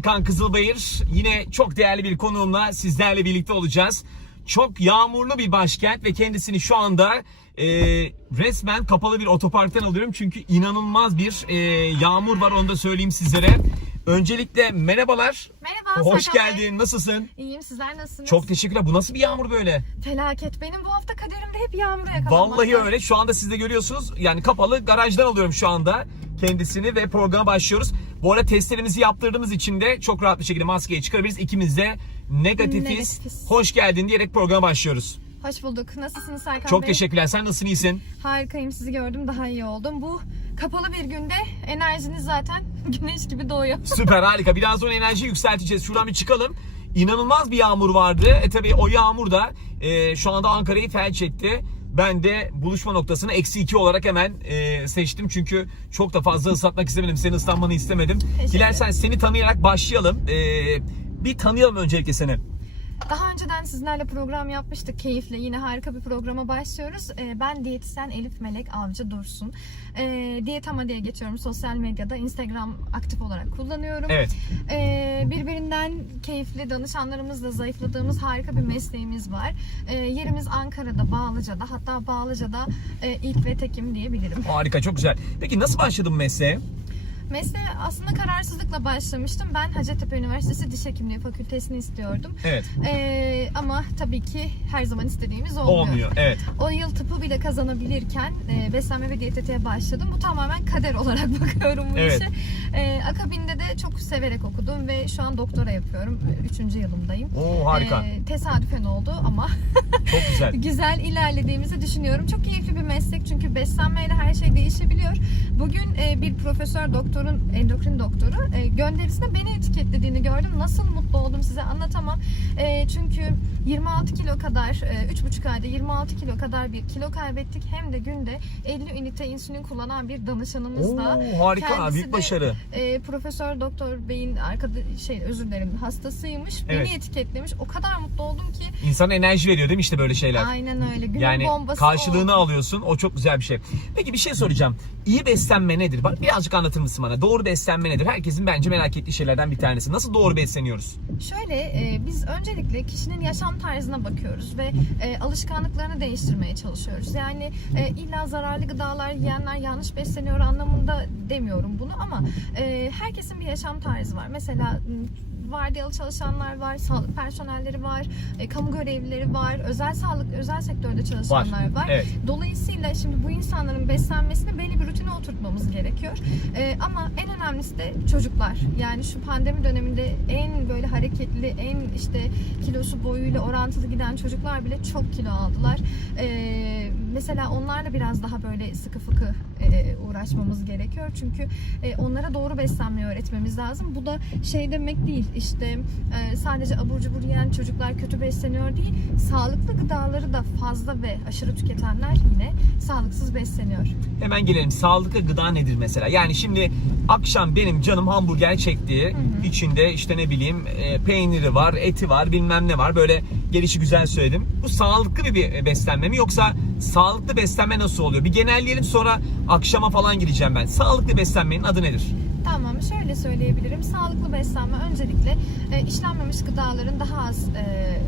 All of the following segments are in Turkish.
Erkan Kızılbayır. Yine çok değerli bir konuğumla sizlerle birlikte olacağız. Çok yağmurlu bir başkent ve kendisini şu anda e, resmen kapalı bir otoparktan alıyorum. Çünkü inanılmaz bir e, yağmur var onu da söyleyeyim sizlere. Öncelikle merhabalar. Merhaba Hoş Serkan Bey. geldin. Nasılsın? İyiyim sizler nasılsınız? Çok teşekkürler. Bu nasıl bir yağmur böyle? Felaket. Benim bu hafta kaderimde hep yağmura yakalanmak. Vallahi öyle. Şu anda siz de görüyorsunuz. Yani kapalı garajdan alıyorum şu anda kendisini ve programa başlıyoruz. Bu arada testlerimizi yaptırdığımız için de çok rahat bir şekilde maskeyi çıkarabiliriz. İkimiz de negatifiz. Negatifiz. Hoş geldin diyerek programa başlıyoruz. Hoş bulduk. Nasılsınız Serkan Çok Bey? teşekkürler. Sen nasılsın? iyisin? Harikayım. Sizi gördüm. Daha iyi oldum. Bu kapalı bir günde enerjiniz zaten güneş gibi doğuyor. Süper harika. Biraz sonra enerjiyi yükselteceğiz. Şuradan bir çıkalım. İnanılmaz bir yağmur vardı. E tabi o yağmur da e, şu anda Ankara'yı felç etti. Ben de buluşma noktasını eksi 2 olarak hemen e, seçtim. Çünkü çok da fazla ıslatmak istemedim. Seni ıslanmanı istemedim. Dilersen seni tanıyarak başlayalım. E, bir tanıyalım öncelikle seni. Daha önceden sizlerle program yapmıştık keyifle. Yine harika bir programa başlıyoruz. Ee, ben diyetisyen Elif Melek Avcı Dursun. Ee, Diyetama diye geçiyorum sosyal medyada. Instagram aktif olarak kullanıyorum. Evet. Ee, birbirinden keyifli danışanlarımızla zayıfladığımız harika bir mesleğimiz var. Yerimiz Ankara'da, Bağlıca'da. Hatta Bağlıca'da e, ilk ve tekim diyebilirim. Harika çok güzel. Peki nasıl başladın mesleğe? Mesleğe aslında kararsızlıkla başlamıştım. Ben Hacettepe Üniversitesi Diş Hekimliği Fakültesini istiyordum. Evet. Ee, ama tabii ki her zaman istediğimiz olmuyor. Olmuyor. Evet. O yıl tıpı bile kazanabilirken e, beslenme ve diyetetiğe başladım. Bu tamamen kader olarak bakıyorum bu Evet. işe. E, akabinde de çok severek okudum ve şu an doktora yapıyorum. Üçüncü yılımdayım. Oo harika. E, tesadüfen oldu ama Çok güzel. güzel ilerlediğimizi düşünüyorum. Çok keyifli bir meslek çünkü beslenmeyle her şey değişebiliyor. Bugün e, bir profesör doktorun, endokrin doktoru e, gönderisinde beni etiketlediğini gördüm. Nasıl mutlu oldum size anlatamam. E, çünkü 26 kilo kadar, e, 3,5 ayda 26 kilo kadar bir kilo kaybettik. Hem de günde 50 ünite insülin kullanan bir danışanımızla. Oo harika. Kendisi Büyük de, başarı. e, Profesör Doktor Bey'in arkada şey özür dilerim hastasıymış. Evet. Beni etiketlemiş. O kadar mutlu oldum ki İnsana enerji veriyor değil mi işte böyle şeyler? aynen öyle. Günün Yani bombası karşılığını oldu. alıyorsun. O çok güzel bir şey. Peki bir şey soracağım. İyi beslenme nedir? Bak birazcık anlatır mısın bana? Doğru beslenme nedir? Herkesin bence merak ettiği şeylerden bir tanesi. Nasıl doğru besleniyoruz? Şöyle e, biz öncelikle kişinin yaşam tarzına bakıyoruz ve e, alışkanlıklarını değiştirmeye çalışıyoruz. Yani e, illa zararlı gıdalar yiyenler yanlış besleniyor anlamında demiyorum bunu ama e, herkesin bir yaşam tarzı var. Mesela vardiyalı çalışanlar var, sağlık personelleri var, e, kamu görevlileri var, özel sağlık özel sektörde çalışanlar var. Evet. Dolayısıyla şimdi bu insanların beslenmesini belli bir rutine oturtmamız gerekiyor. Ee, ama en önemlisi de çocuklar. Yani şu pandemi döneminde en böyle hareketli, en işte kilosu boyuyla orantılı giden çocuklar bile çok kilo aldılar. Ee, mesela onlarla biraz daha böyle sıkı fıkı e, uğraşmamız gerekiyor. Çünkü e, onlara doğru beslenmeyi öğretmemiz lazım. Bu da şey demek değil. İşte e, sadece abur cubur yiyen çocuklar kötü besleniyor değil. Sağlıklı gıdaları da fazla ve aşırı tüketenler yine sağlıksız besleniyor. Hemen gelelim. Sağlıklı gıda nedir mesela? Yani şimdi akşam benim canım hamburger çekti. İçinde işte ne bileyim e, peyniri var, eti var, bilmem ne var. Böyle gelişi güzel söyledim. Bu sağlıklı bir, bir beslenme mi yoksa sağlıklı beslenme nasıl oluyor? Bir genelleyelim sonra akşama falan gideceğim ben. Sağlıklı beslenmenin adı nedir? Tamam şöyle söyleyebilirim. Sağlıklı beslenme öncelikle e, işlenmemiş gıdaların daha az e,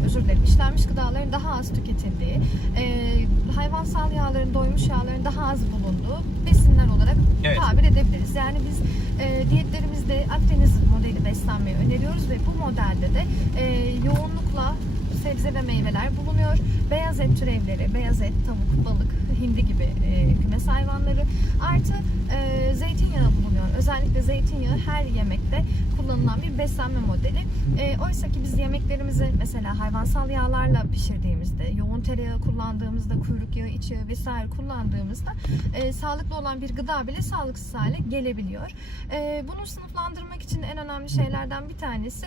özür dilerim işlenmiş gıdaların daha az tüketildiği, e, hayvansal yağların, doymuş yağların daha az bulunduğu besinler olarak Evet. tabir edebiliriz. Yani biz e, diyetlerimizde Akdeniz modeli beslenmeyi öneriyoruz ve bu modelde de e, yoğunlukla sebze ve meyveler bulunuyor. Beyaz et türevleri, beyaz et, tavuk, balık, hindi gibi e, kümes hayvanları artı e, zeytinyağı bulunuyor. Özellikle zeytinyağı her yemekte kullanılan bir beslenme modeli. E, oysa ki biz yemeklerimizi mesela hayvansal yağlarla pişirdiğimizde, yoğun tereyağı kullandığımızda, kuyruk yağı, iç yağı vesaire kullandığımızda e, sağlıklı olan bir gıda bile sağlıksız hale gelebiliyor. E, bunu sınıflandırmak için en önemli şeylerden bir tanesi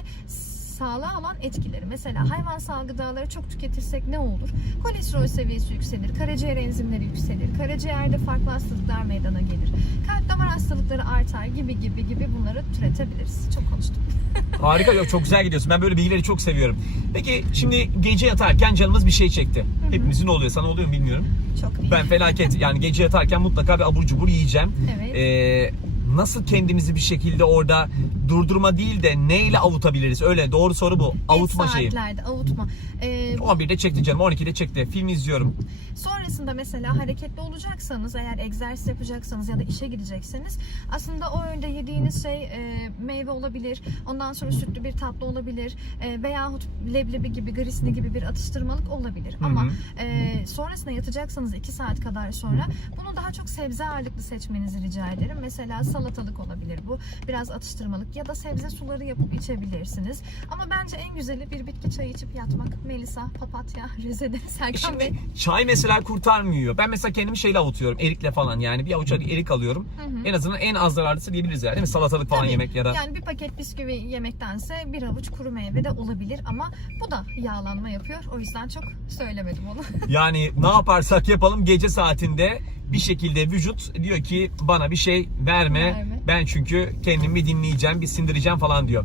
sağlığa olan etkileri. Mesela hayvansal gıdaları çok tüketirsek ne olur? Kolesterol seviyesi yükselir, karaciğer enzimleri yükselir, karaciğerde farklı hastalıklar meydana gelir. Kalp damar hastalıkları artar gibi gibi gibi bunları türetebiliriz. Çok konuştum. Harika yok çok güzel gidiyorsun. Ben böyle bilgileri çok seviyorum. Peki şimdi gece yatarken canımız bir şey çekti. Hepimizin oluyor. Sana oluyor mu bilmiyorum. Çok iyi. Ben felaket yani gece yatarken mutlaka bir abur cubur yiyeceğim. Evet. Ee, nasıl kendimizi bir şekilde orada durdurma değil de neyle avutabiliriz? Öyle doğru soru bu. Avutma şeyi. saatlerde avutma. Ee, 11'de çekti canım 12'de çekti. Film izliyorum. Sonrasında mesela hareketli olacaksanız eğer egzersiz yapacaksanız ya da işe gidecekseniz aslında o öğünde yediğiniz şey e, meyve olabilir. Ondan sonra sütlü bir tatlı olabilir. E, veyahut leblebi gibi, grisini gibi bir atıştırmalık olabilir. Ama e, sonrasında yatacaksanız 2 saat kadar sonra bunu daha çok sebze ağırlıklı seçmenizi rica ederim. Mesela salatalık olabilir bu. Biraz atıştırmalık ya da sebze suları yapıp içebilirsiniz. Ama bence en güzeli bir bitki çayı içip yatmak. Melisa, papatya, rezene, Serkan Bey. Şimdi çay mesela kurtarmıyor. Ben mesela kendimi şeyle avutuyorum. Erikle falan yani. Bir avuç erik alıyorum. En azından en az zararlısı diyebiliriz yani. Değil mi? Salatalık falan Tabii. yemek ya da. Yani bir paket bisküvi yemektense bir avuç kuru meyve de olabilir ama bu da yağlanma yapıyor. O yüzden çok söylemedim onu. Yani ne yaparsak yapalım gece saatinde bir şekilde vücut diyor ki bana bir şey verme. Ben çünkü kendimi dinleyeceğim, bir sindireceğim falan diyor.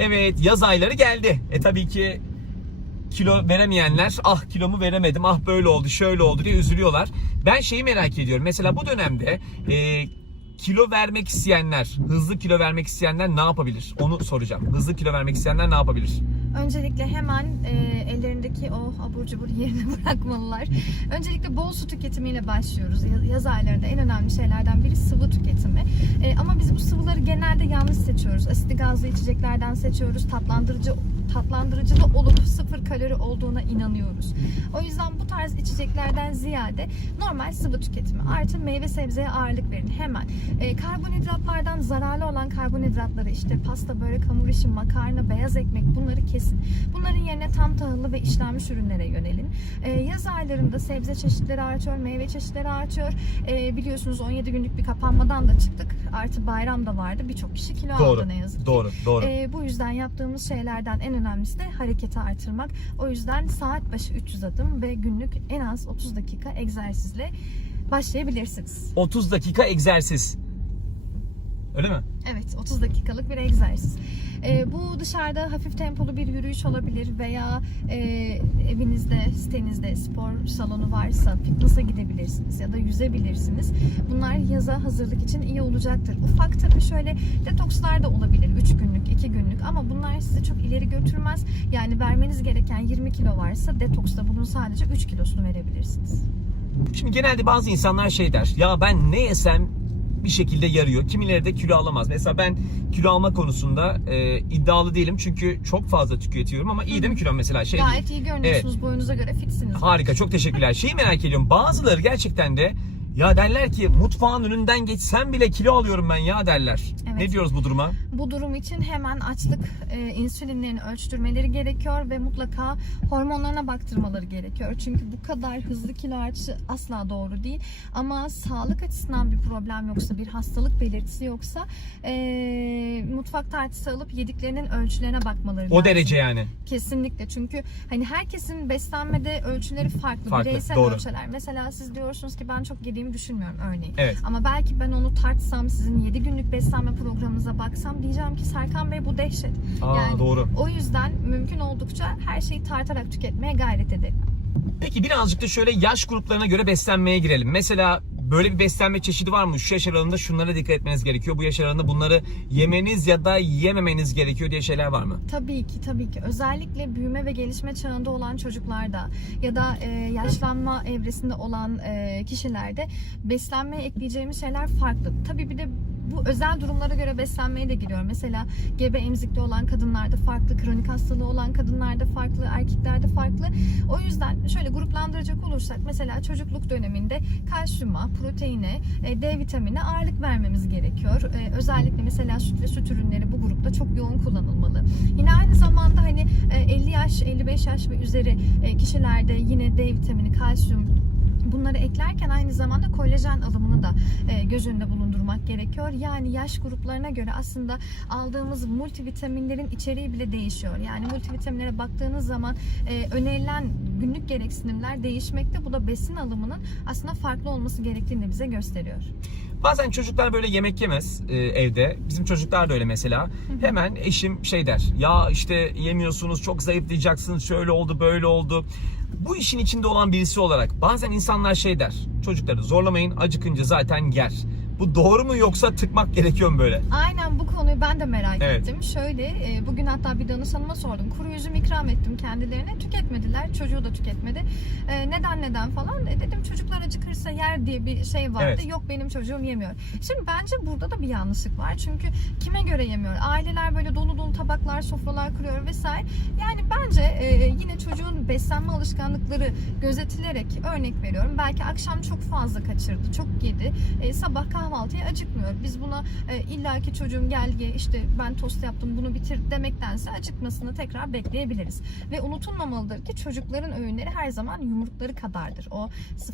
Evet yaz ayları geldi. E tabii ki kilo veremeyenler ah kilomu veremedim ah böyle oldu şöyle oldu diye üzülüyorlar. Ben şeyi merak ediyorum. Mesela bu dönemde e, kilo vermek isteyenler, hızlı kilo vermek isteyenler ne yapabilir? Onu soracağım. Hızlı kilo vermek isteyenler ne yapabilir? Öncelikle hemen e, ellerindeki o abur cubur yerine bırakmalılar. Öncelikle bol su tüketimiyle başlıyoruz. Ya- Yaz aylarında en önemli şeylerden biri sıvı tüketimi. E, ama biz bu sıvıları genelde yanlış seçiyoruz. Asitli gazlı içeceklerden seçiyoruz. Tatlandırıcı tatlandırıcılı olup sıfır kalori olduğuna inanıyoruz. O yüzden bu tarz içeceklerden ziyade normal sıvı tüketimi artı meyve sebzeye ağırlık verin hemen. E, karbonhidratlardan zararlı olan karbonhidratları işte pasta, börek, hamur işi, makarna, beyaz ekmek bunları kesin. Bunların yerine tam tahıllı ve işlenmiş ürünlere yönelin. E, yaz aylarında sebze çeşitleri artıyor, meyve çeşitleri artıyor. E, biliyorsunuz 17 günlük bir kapanmadan da çıktık. Artı bayram da vardı. Birçok kişi kilo Doğru. aldı ne yazık ki. Doğru, doğru. Ee, bu yüzden yaptığımız şeylerden en önemlisi de hareketi artırmak. O yüzden saat başı 300 adım ve günlük en az 30 dakika egzersizle başlayabilirsiniz. 30 dakika egzersiz. Öyle mi? Evet 30 dakikalık bir egzersiz. Ee, bu dışarıda hafif tempolu bir yürüyüş olabilir veya e, evinizde, sitenizde spor salonu varsa fitness'a gidebilirsiniz ya da yüzebilirsiniz. Bunlar yaza hazırlık için iyi olacaktır. Ufak tabii şöyle detokslar da olabilir. 3 günlük, 2 günlük ama bunlar sizi çok ileri götürmez. Yani vermeniz gereken 20 kilo varsa detoksta bunun sadece 3 kilosunu verebilirsiniz. Şimdi genelde bazı insanlar şey der. Ya ben ne yesem bir şekilde yarıyor. Kimileri de kilo alamaz. Mesela ben kilo alma konusunda e, iddialı değilim. Çünkü çok fazla tüketiyorum ama iyi değil mi kilo mesela? Şey Gayet iyi görünüyorsunuz. Boyunuza göre fitsiniz. Harika çok teşekkürler. Şeyi merak ediyorum. Bazıları gerçekten de ya derler ki mutfağın önünden geçsem bile kilo alıyorum ben ya derler. Evet. Ne diyoruz bu duruma? Bu durum için hemen açlık e, insülinlerini ölçtürmeleri gerekiyor ve mutlaka hormonlarına baktırmaları gerekiyor. Çünkü bu kadar hızlı kilo artışı asla doğru değil. Ama sağlık açısından bir problem yoksa, bir hastalık belirtisi yoksa e, mutfak tartısı alıp yediklerinin ölçülerine bakmaları O lazım. derece yani. Kesinlikle çünkü hani herkesin beslenmede ölçüleri farklı, Farklı, bireysel doğru. ölçüler. Mesela siz diyorsunuz ki ben çok yediğimi düşünmüyorum örneğin. Evet. Ama belki ben onu tartsam, sizin 7 günlük beslenme programınıza baksam diyeceğim ki Serkan Bey bu dehşet. Aa, yani doğru. o yüzden mümkün oldukça her şeyi tartarak tüketmeye gayret edelim. Peki birazcık da şöyle yaş gruplarına göre beslenmeye girelim. Mesela böyle bir beslenme çeşidi var mı? Şu yaş aralığında şunlara dikkat etmeniz gerekiyor. Bu yaş aralığında bunları yemeniz ya da yememeniz gerekiyor diye şeyler var mı? Tabii ki tabii ki özellikle büyüme ve gelişme çağında olan çocuklarda ya da e, yaşlanma evresinde olan e, kişilerde beslenmeye ekleyeceğimiz şeyler farklı. Tabii bir de bu özel durumlara göre beslenmeye de giriyor. Mesela gebe emzikli olan kadınlarda farklı, kronik hastalığı olan kadınlarda farklı, erkeklerde farklı. O yüzden şöyle gruplandıracak olursak mesela çocukluk döneminde kalsiyuma, proteine, e, D vitamini ağırlık vermemiz gerekiyor. E, özellikle mesela süt ve süt ürünleri bu grupta çok yoğun kullanılmalı. Yine aynı zamanda hani e, 50 yaş, 55 yaş ve üzeri e, kişilerde yine D vitamini, kalsiyum bunları eklerken aynı zamanda kolajen alımını da e, göz önünde bulundurmak gerekiyor. Yani yaş gruplarına göre aslında aldığımız multivitaminlerin içeriği bile değişiyor. Yani multivitaminlere baktığınız zaman e, önerilen günlük gereksinimler değişmekte. Bu da besin alımının aslında farklı olması gerektiğini bize gösteriyor. Bazen çocuklar böyle yemek yemez e, evde. Bizim çocuklar da öyle mesela. Hemen eşim şey der. Ya işte yemiyorsunuz, çok zayıflayacaksınız, şöyle oldu, böyle oldu. Bu işin içinde olan birisi olarak bazen insanlar şey der. Çocukları zorlamayın, acıkınca zaten yer. Bu doğru mu yoksa tıkmak gerekiyor mu böyle? Aynen bu konuyu ben de merak Evet. ettim. Şöyle e, bugün hatta bir danışanıma sordum. Kuru üzüm ikram ettim kendilerine. Tüketmediler. Çocuğu da tüketmedi. E, neden neden falan. E, dedim çocuklar acıkırsa yer diye bir şey vardı. Evet. Yok benim çocuğum yemiyor. Şimdi bence burada da bir yanlışlık var. Çünkü kime göre yemiyor? Aileler böyle dolu dolu tabaklar, sofralar kuruyor vesaire. Yani bence e, yine çocuğun beslenme alışkanlıkları gözetilerek örnek veriyorum. Belki akşam çok fazla kaçırdı, çok yedi. E, sabah kahvaltıya acıkmıyor. Biz buna e, illaki çocuğum gel ye işte ben tost yaptım bunu bitir demektense acıkmasını tekrar bekleyebiliriz. Ve unutulmamalıdır ki çocukların öğünleri her zaman yumurtları kadardır. O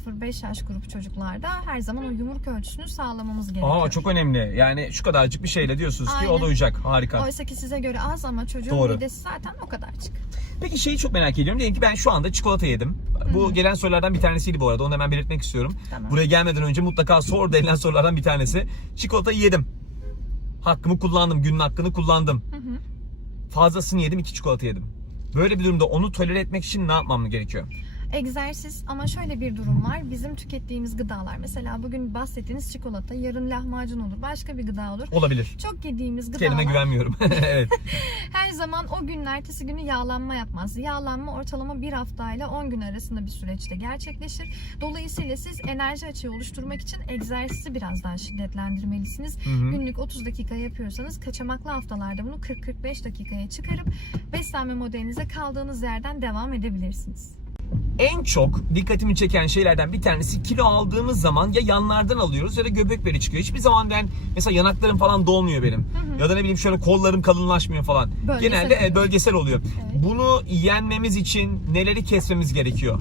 0-5 yaş grubu çocuklarda her zaman o yumruk ölçüsünü sağlamamız gerekiyor. Aa çok önemli. Yani şu kadarcık bir şeyle diyorsunuz ki o Aynen. doyacak. Harika. Oysa ki size göre az ama çocuğun Doğru. midesi zaten o kadarcık. Peki şeyi çok merak ediyorum. Diyelim ki ben şu anda çikolata yedim. Bu gelen sorulardan bir tanesiydi bu arada. Onu hemen belirtmek istiyorum. Tamam. Buraya gelmeden önce mutlaka sor denilen sorulardan bir tanesi. Çikolatayı yedim. Hakkımı kullandım. Günün hakkını kullandım. Hı hı. Fazlasını yedim. iki çikolata yedim. Böyle bir durumda onu tolere etmek için ne yapmam gerekiyor? Egzersiz ama şöyle bir durum var. Bizim tükettiğimiz gıdalar mesela bugün bahsettiğiniz çikolata, yarın lahmacun olur, başka bir gıda olur. Olabilir. Çok yediğimiz Kendime gıdalar güvenmiyorum. evet. her zaman o günün ertesi günü yağlanma yapmaz. Yağlanma ortalama bir haftayla 10 gün arasında bir süreçte gerçekleşir. Dolayısıyla siz enerji açığı oluşturmak için egzersizi biraz daha şiddetlendirmelisiniz. Hı hı. Günlük 30 dakika yapıyorsanız kaçamaklı haftalarda bunu 40-45 dakikaya çıkarıp beslenme modelinize kaldığınız yerden devam edebilirsiniz. En çok dikkatimi çeken şeylerden bir tanesi kilo aldığımız zaman ya yanlardan alıyoruz ya da göbek beli çıkıyor. Hiçbir zaman ben mesela yanaklarım falan dolmuyor benim. Ya da ne bileyim şöyle kollarım kalınlaşmıyor falan. Bölgesel Genelde e, oluyor. bölgesel oluyor. Evet. Bunu yenmemiz için neleri kesmemiz gerekiyor?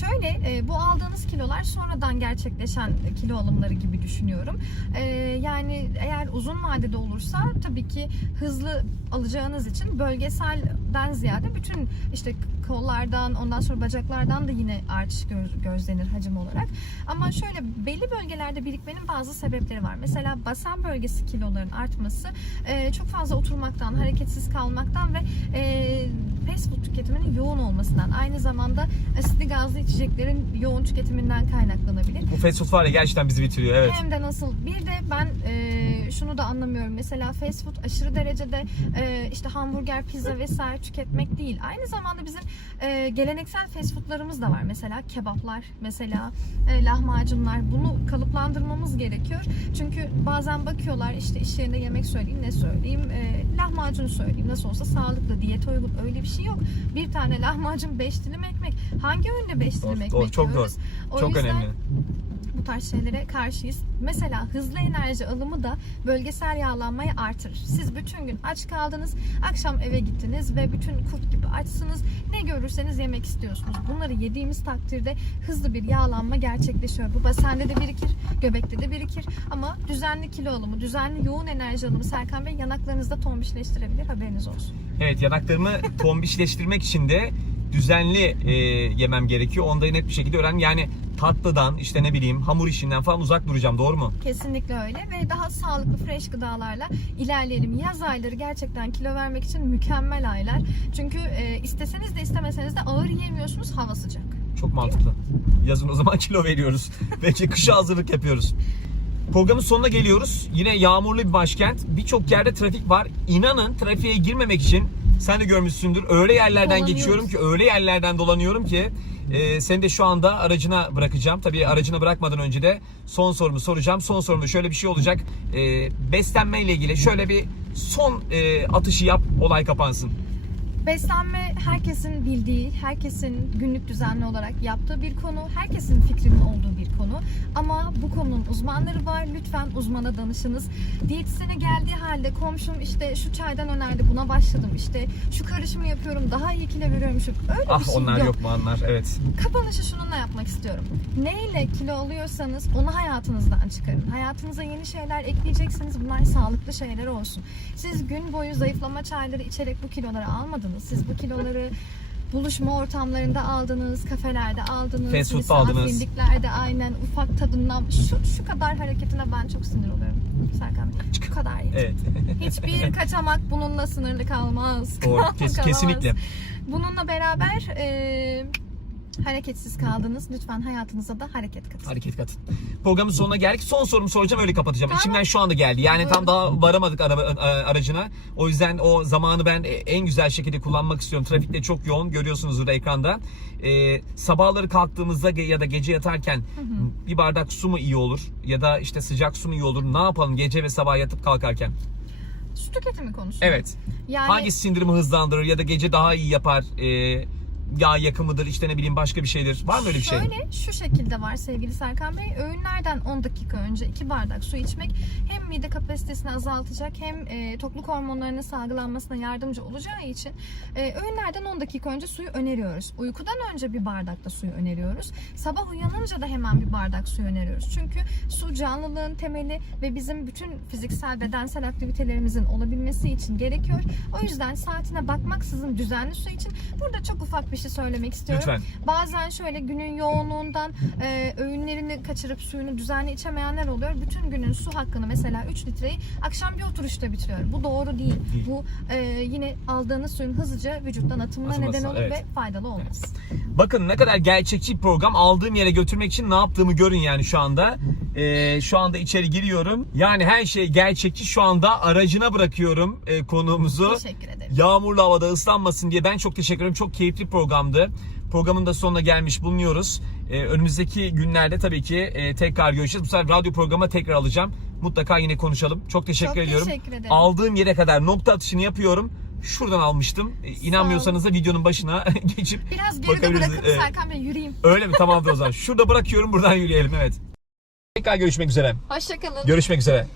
Şöyle e, bu aldığınız kilolar sonradan gerçekleşen kilo alımları gibi düşünüyorum. E, yani uzun vadede olursa tabii ki hızlı alacağınız için bölgeselden ziyade bütün işte kollardan ondan sonra bacaklardan da yine artış göz- gözlenir hacim olarak. Ama şöyle belli bölgelerde birikmenin bazı sebepleri var. Mesela basen bölgesi kiloların artması e, çok fazla oturmaktan, hareketsiz kalmaktan ve e, fast food tüketiminin yoğun olmasından aynı zamanda asitli gazlı içeceklerin yoğun tüketiminden kaynaklanabilir. Bu fast food var ya gerçekten bizi bitiriyor. Evet. Hem de nasıl bir de ben e, şunu da anlamıyorum. Mesela fast food aşırı derecede e, işte hamburger, pizza vesaire tüketmek değil. Aynı zamanda bizim e, geleneksel fast foodlarımız da var. Mesela kebaplar, mesela e, lahmacunlar. Bunu kalıplandırmamız gerekiyor. Çünkü bazen bakıyorlar işte iş yerinde yemek söyleyeyim ne söyleyeyim. E, lahmacun söyleyeyim. Nasıl olsa sağlıklı, diyete uygun. Öyle bir şey yok. Bir tane lahmacun 5 dilim ekmek. Hangi öğünde 5 dilim Doğru, ekmek doğru, çok yiyoruz? O Çok yüzden önemli. bu tarz şeylere karşıyız. Mesela hızlı enerji alımı da bölgesel yağlanmayı artırır. Siz bütün gün aç kaldınız, akşam eve gittiniz ve bütün kurt gibi açsınız. Ne görürseniz yemek istiyorsunuz. Bunları yediğimiz takdirde hızlı bir yağlanma gerçekleşiyor. Bu basende de birikir, göbekte de birikir. Ama düzenli kilo alımı, düzenli yoğun enerji alımı Serkan Bey yanaklarınızda tombişleştirebilir. Haberiniz olsun. Evet yanaklarımı tombişleştirmek için de düzenli e, yemem gerekiyor. Onu da net bir şekilde öğren. Yani tatlıdan işte ne bileyim hamur işinden falan uzak duracağım. Doğru mu? Kesinlikle öyle ve daha sağlıklı fresh gıdalarla ilerleyelim. Yaz ayları gerçekten kilo vermek için mükemmel aylar. Çünkü e, isteseniz de istemeseniz de ağır yiyemiyorsunuz hava sıcak. Çok mantıklı. Yazın o zaman kilo veriyoruz. Belki kışa hazırlık yapıyoruz. Programın sonuna geliyoruz. Yine yağmurlu bir başkent. Birçok yerde trafik var. İnanın trafiğe girmemek için sen de görmüşsündür. Öyle yerlerden geçiyorum ki, öyle yerlerden dolanıyorum ki e, seni de şu anda aracına bırakacağım. Tabii aracına bırakmadan önce de son sorumu soracağım. Son sorumda şöyle bir şey olacak. E, beslenme ile ilgili şöyle bir son e, atışı yap, olay kapansın. Beslenme herkesin bildiği, herkesin günlük düzenli olarak yaptığı bir konu, herkesin fikrinin olduğu bir konu. Ama bu konunun uzmanları var. Lütfen uzmana danışınız. Diyetisyene geldiği halde komşum işte şu çaydan önerdi buna başladım. İşte şu karışımı yapıyorum daha iyi kilo veriyorum. Şu öyle Ah bir şey onlar yok. yok mu anlar? Evet. Kapanışı şununla yapmak istiyorum. Neyle kilo alıyorsanız onu hayatınızdan çıkarın. Hayatınıza yeni şeyler ekleyeceksiniz. Bunlar sağlıklı şeyler olsun. Siz gün boyu zayıflama çayları içerek bu kiloları almadınız. Siz bu kiloları buluşma ortamlarında aldınız, kafelerde aldınız, Fast food'da aldınız. misafirliklerde aynen ufak tadından şu, şu kadar hareketine ben çok sinir oluyorum. Serkan Bey. Şu kadar yeter. Evet. Hiçbir kaçamak bununla sınırlı kalmaz. Doğru. Kes- Kalamaz. kesinlikle. Bununla beraber e, hareketsiz kaldınız. Lütfen hayatınıza da hareket katın. Hareket katın. Programın sonuna geldik. Son sorumu soracağım öyle kapatacağım. Tamam. İçimden şu anda geldi. Yani tam Buyurun. daha varamadık araba, aracına. O yüzden o zamanı ben en güzel şekilde kullanmak istiyorum. Trafik de çok yoğun görüyorsunuz burada ekranda. Ee, sabahları kalktığımızda ya da gece yatarken bir bardak su mu iyi olur? Ya da işte sıcak su mu iyi olur? Ne yapalım gece ve sabah yatıp kalkarken? Su tüketimi konusu. Evet. Yani Hangi sindirimi hızlandırır ya da gece daha iyi yapar? Ee, yağ yakımıdır işte ne bileyim başka bir şeydir. Var mı öyle bir şey? Şöyle şu şekilde var sevgili Serkan Bey. Öğünlerden 10 dakika önce 2 bardak su içmek hem mide kapasitesini azaltacak hem e, tokluk hormonlarının salgılanmasına yardımcı olacağı için e, öğünlerden 10 dakika önce suyu öneriyoruz. Uykudan önce bir bardak da suyu öneriyoruz. Sabah uyanınca da hemen bir bardak suyu öneriyoruz. Çünkü su canlılığın temeli ve bizim bütün fiziksel bedensel aktivitelerimizin olabilmesi için gerekiyor. O yüzden saatine bakmaksızın düzenli su için burada çok ufak bir şey söylemek istiyorum. Lütfen. Bazen şöyle günün yoğunluğundan e, öğünlerini kaçırıp suyunu düzenli içemeyenler oluyor. Bütün günün su hakkını mesela 3 litreyi akşam bir oturuşta bitiriyor. Bu doğru değil. Değil. Bu e, yine aldığınız suyun hızlıca vücuttan atımına Atılması, neden olur evet. ve faydalı olmaz. Bakın ne kadar gerçekçi bir program. Aldığım yere götürmek için ne yaptığımı görün yani şu anda. Ee, şu anda içeri giriyorum. Yani her şey gerçekçi. Şu anda aracına bırakıyorum e, konuğumuzu. Teşekkür ederim. Yağmurlu havada ıslanmasın diye ben çok teşekkür ederim. Çok keyifli programdı. Programın da sonuna gelmiş bulunuyoruz. Ee, önümüzdeki günlerde tabii ki e, tekrar görüşeceğiz. Bu sefer radyo programa tekrar alacağım. Mutlaka yine konuşalım. Çok teşekkür Çok ediyorum. teşekkür ederim. Aldığım yere kadar nokta atışını yapıyorum. Şuradan almıştım. E, İnanmıyorsanız da videonun başına geçip Biraz geride bakabiliriz. bırakıp Evet. Serkan Bey yürüyeyim. Öyle mi? Tamamdır o zaman. Şurada bırakıyorum buradan yürüyelim evet. Tekrar görüşmek üzere. Hoşçakalın. Görüşmek üzere.